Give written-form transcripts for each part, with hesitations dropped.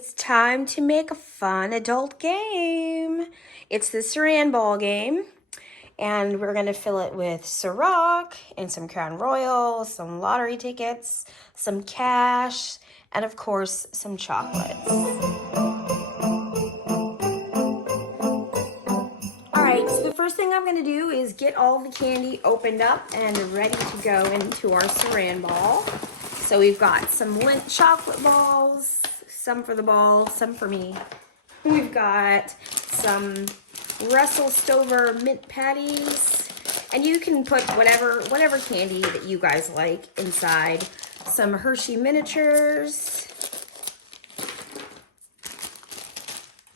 It's time to make a fun adult game. It's the Saran ball game, and we're gonna fill it with Ciroc and some Crown Royal, some lottery tickets, some cash, and of course, some chocolates. All right, so the first thing I'm gonna do is get all the candy opened up and ready to go into our Saran ball. So we've got some Lindt chocolate balls, some for the ball, some for me. We've got some Russell Stover mint patties, and you can put whatever candy that you guys like inside. Some Hershey miniatures,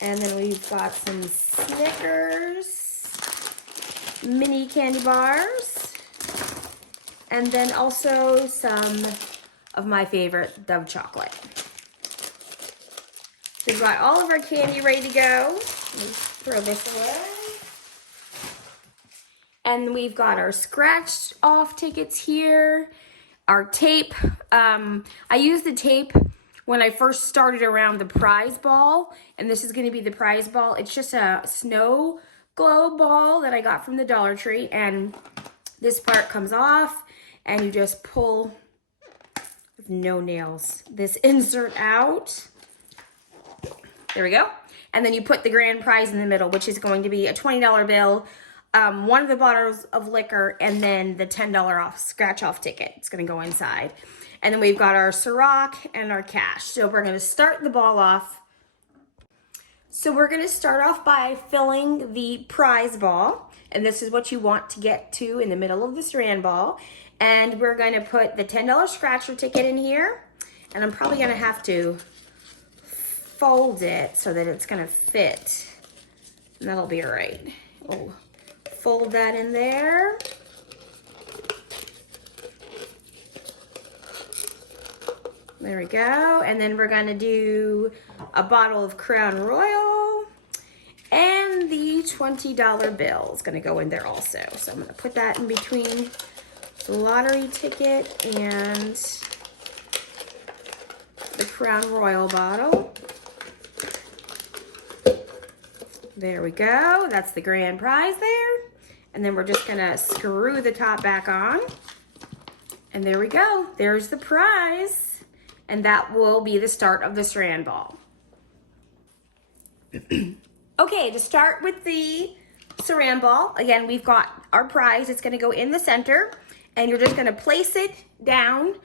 and then we've got some Snickers mini candy bars, and then also some of my favorite Dove chocolate. We've got all of our candy ready to go. Let me throw this away. And we've got our scratched off tickets here. Our tape. I used the tape when I first started around the prize ball. And this is going to be the prize ball. It's just a snow globe ball that I got from the Dollar Tree. And this part comes off. And you just pull, with no nails, this insert out. There we go. And then you put the grand prize in the middle, which is going to be a $20 bill, one of the bottles of liquor, and then the $10 off scratch off ticket. It's going to go inside. And then we've got our Ciroc and our cash. So we're going to start the ball off. So we're going to start off by filling the prize ball. And this is what you want to get to in the middle of the Saran ball. And we're going to put the $10 scratcher ticket in here. And I'm probably going to have to fold it so that it's gonna fit, and that'll be all right. We'll fold that in there. There we go. And then we're gonna do a bottle of Crown Royal, and the $20 bill is gonna go in there also. So I'm gonna put that in between the lottery ticket and the Crown Royal bottle. There we go. That's the grand prize there. And then we're just gonna screw the top back on. And there we go. There's the prize. And that will be the start of the Saran ball. Okay, to start with the Saran ball, again, we've got our prize. It's gonna go in the center. And you're just gonna place it down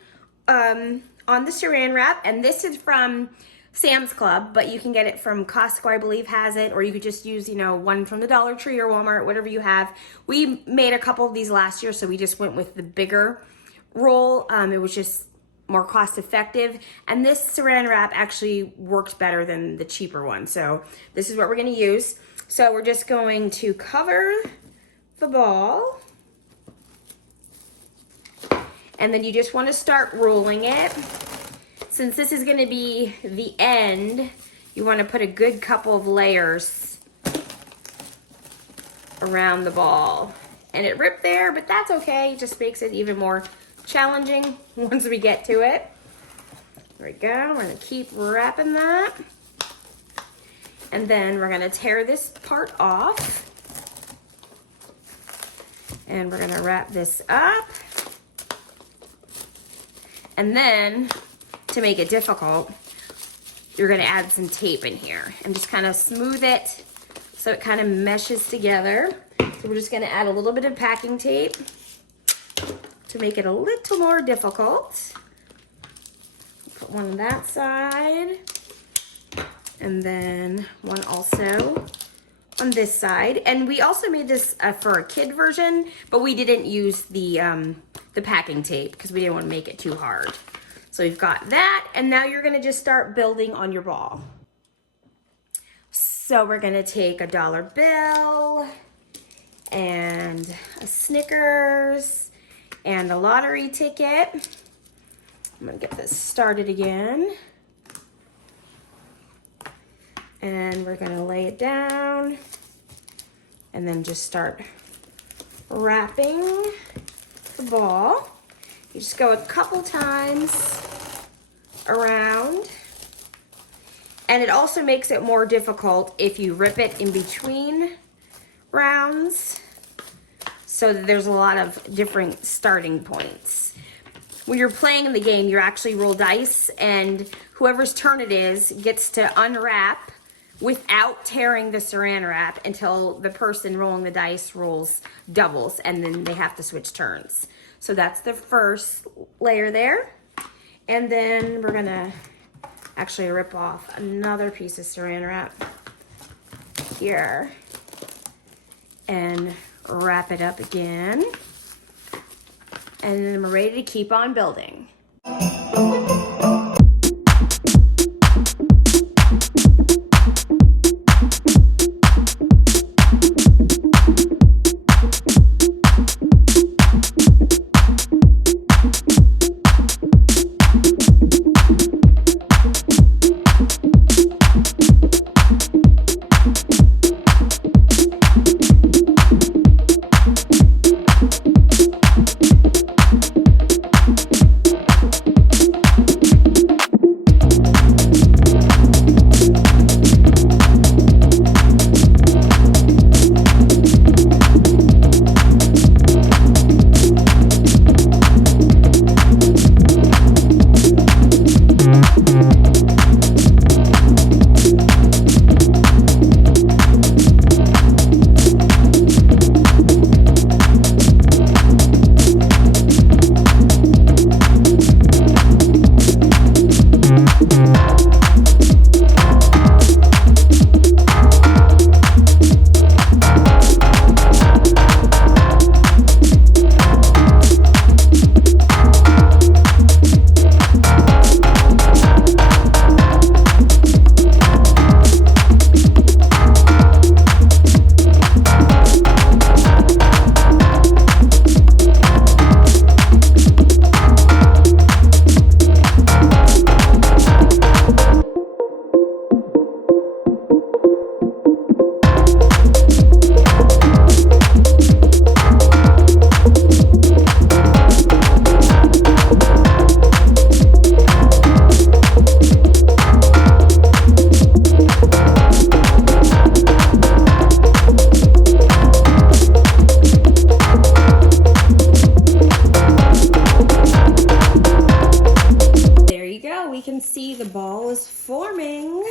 on the Saran wrap. And this is from Sam's Club, but you can get it from Costco, I believe, has it, or you could just use, one from the Dollar Tree or Walmart, whatever you have. We made a couple of these last year, so we just went with the bigger roll. It was just more cost effective, and this Saran wrap actually works better than the cheaper one, so this is what we're going to use. So we're just going to cover the ball, and then you just want to start rolling it. Since this is going to be the end, you want to put a good couple of layers around the ball. And it ripped there, but that's okay. It just makes it even more challenging once we get to it. There we go. We're going to keep wrapping that. And then we're going to tear this part off. And we're going to wrap this up. And then, to make it difficult, you're going to add some tape in here and just kind of smooth it so it kind of meshes together. So we're just going to add a little bit of packing tape to make it a little more difficult. Put one on that side, and then one also on this side. And we also made this for a kid version, but we didn't use the packing tape because we didn't want to make it too hard. So we've got that, and now you're gonna just start building on your ball. So we're gonna take a dollar bill and a Snickers and a lottery ticket. I'm gonna get this started again. And we're gonna lay it down and then just start wrapping the ball. You just go a couple times around And it also makes it more difficult if you rip it in between rounds, so that there's a lot of different starting points. When you're playing in the game, you actually roll dice, and whoever's turn it is gets to unwrap without tearing the saran wrap until the person rolling the dice rolls doubles, and then they have to switch turns. So that's the first layer there. And then we're gonna actually rip off another piece of saran wrap here and wrap it up again. And then we're ready to keep on building. We can see the ball is forming.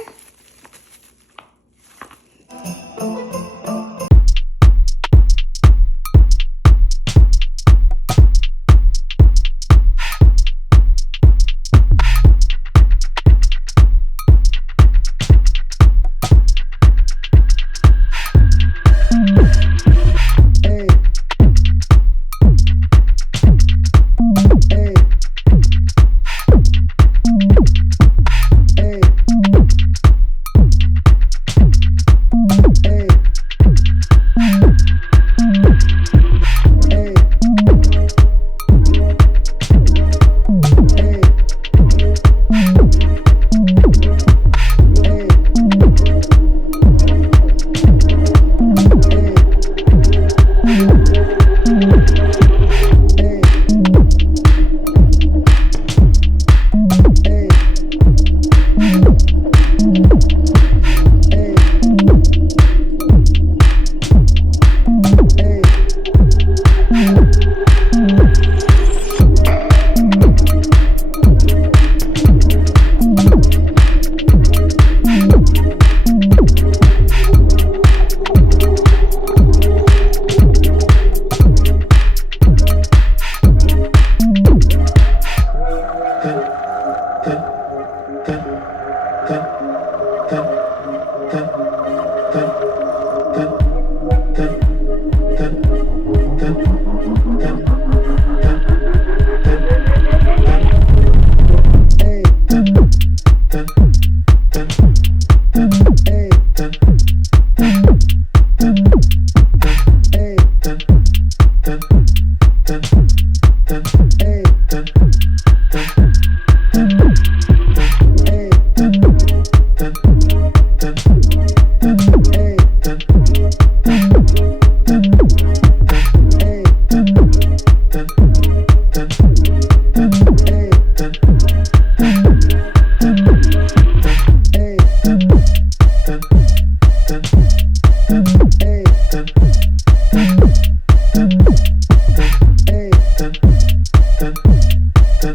All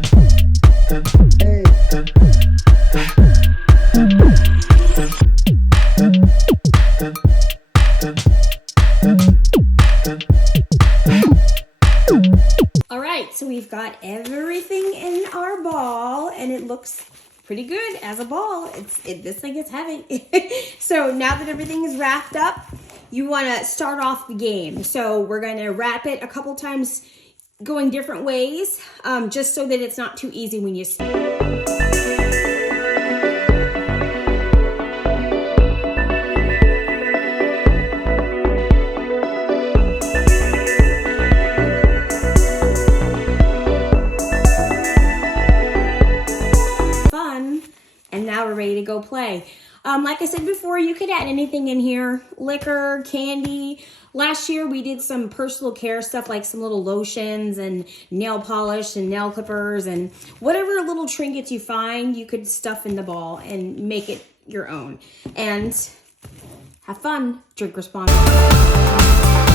right, so we've got everything in our ball, and it looks pretty good as a ball. This thing is heavy. So now that everything is wrapped up, you want to start off the game. So we're going to wrap it a couple times, going different ways, just so that it's not too easy when you see it. And now we're ready to go play. Like I said before, you could add anything in here. Liquor, candy. Last year we did some personal care stuff like some little lotions and nail polish and nail clippers and whatever little trinkets you find, you could stuff in the ball and make it your own. And have fun. Drink responsibly.